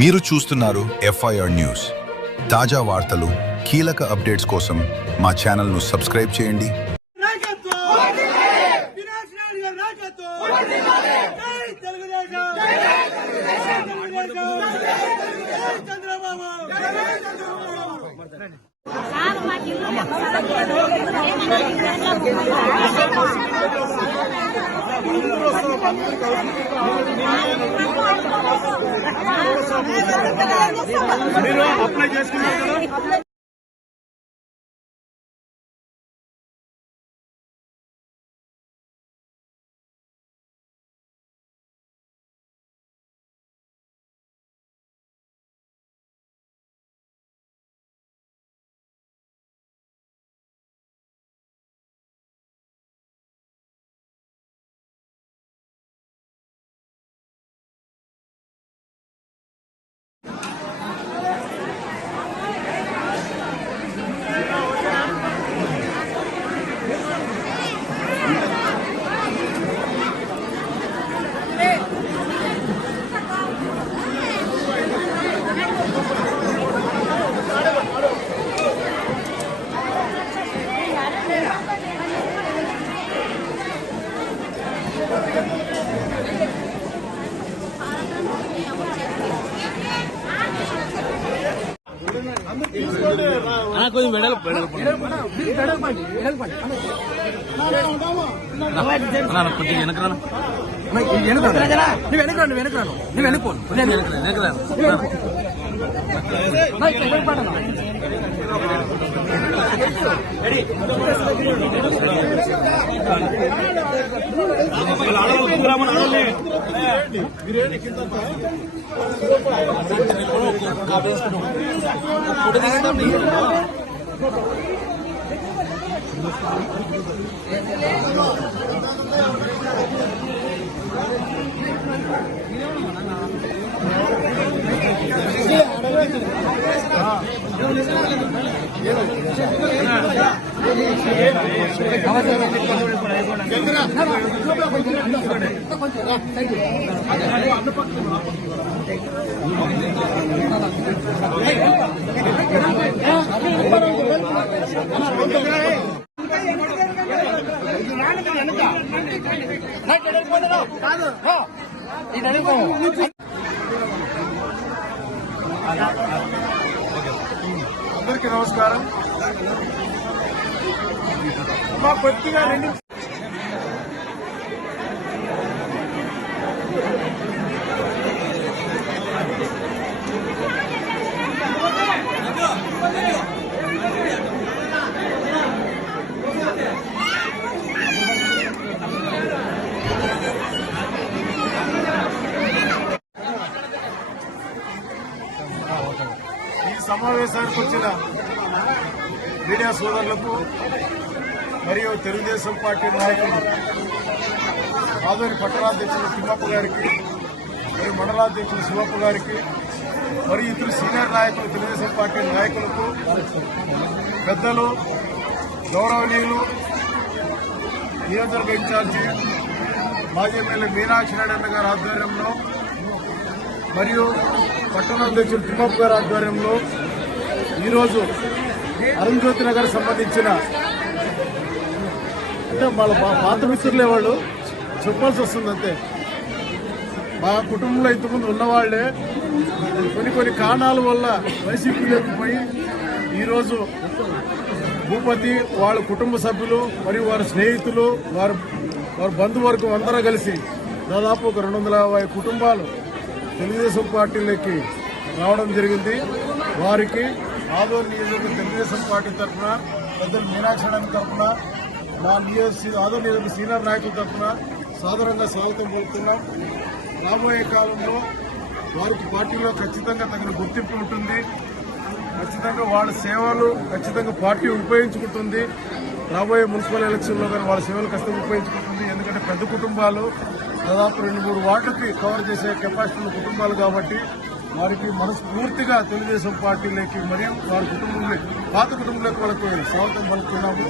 మీరు చూస్తున్నారు FIR news. తాజా వార్తలు, కీలక అప్డేట్స్ కోసం మా ఛానల్ను సబ్స్క్రైబ్ చేయండి. మీరు అప్లై చేసుకున్నారు కదా. కొంచెం అందరికీ నమస్కారం. మా కొద్దిగా ఈ సమావేశానికి వచ్చిన మీడియా సోదరులకు మరియు తెలుగుదేశం పార్టీ నాయకులు ఆదోని పట్టణాధ్యక్షులు తిమ్మప్ప గారికి మరియు మండలాధ్యక్షులు శివప్ప గారికి మరియు ఇద్దరు సీనియర్ నాయకులు తెలుగుదేశం పార్టీ నాయకులకు, పెద్దలు, గౌరవనీయులు, నియోజకవర్గ ఇన్ఛార్జి మాజీ ఎమ్మెల్యే మీనాక్షి నాయుడు గారి ఆధ్వర్యంలో మరియు పట్టణాధ్యక్షులు తిమ్మప్ప గారి ఆధ్వర్యంలో ఈరోజు అరుణ్జ్యోతి నగర్ సంబంధించిన అంటే వాళ్ళ పాత మిత్రులే వాళ్ళు చెప్పాల్సి వస్తుంది. అంతే, మా కుటుంబంలో ఇంతకుముందు ఉన్నవాళ్లే కొన్ని కారణాల వల్ల వైసీపీలోకి పోయి ఈరోజు భూపతి, వాళ్ళ కుటుంబ సభ్యులు మరియు వారి స్నేహితులు, వారి బంధువర్గం అందరూ కలిసి దాదాపు ఒక 250 కుటుంబాలు తెలుగుదేశం పార్టీలోకి రావడం జరిగింది. వారికి ఆదోని నియోజకవర్గ తెలుగుదేశం పార్టీ తరఫున, పెద్దలు మీనాక్షి తరఫున, మా ఆదోని నియోజకవర్గ సీనియర్ నాయకుల తరఫున సాధారణంగా స్వాగతం పలుకుతున్నాం. రాబోయే కాలంలో వారికి పార్టీలో ఖచ్చితంగా తగిన గుర్తింపు ఉంటుంది. ఖచ్చితంగా వాళ్ళ సేవలు ఖచ్చితంగా పార్టీ ఉపయోగించుకుంటుంది. రాబోయే మున్సిపల్ ఎలక్షన్లో కానీ వాళ్ళ సేవలు ఖచ్చితంగా ఉపయోగించుకుంటుంది. ఎందుకంటే పెద్ద కుటుంబాలు, దాదాపు 2-3 వార్డులకి కవర్ చేసే కెపాసిటీ ఉన్న కుటుంబాలు కాబట్టి వారికి మనస్ఫూర్తిగా తెలుగుదేశం పార్టీలోకి మరియు వారి కుటుంబంలో పాత కుటుంబంలోకి వాళ్ళకి స్వాగతం పలుకుతున్నాము.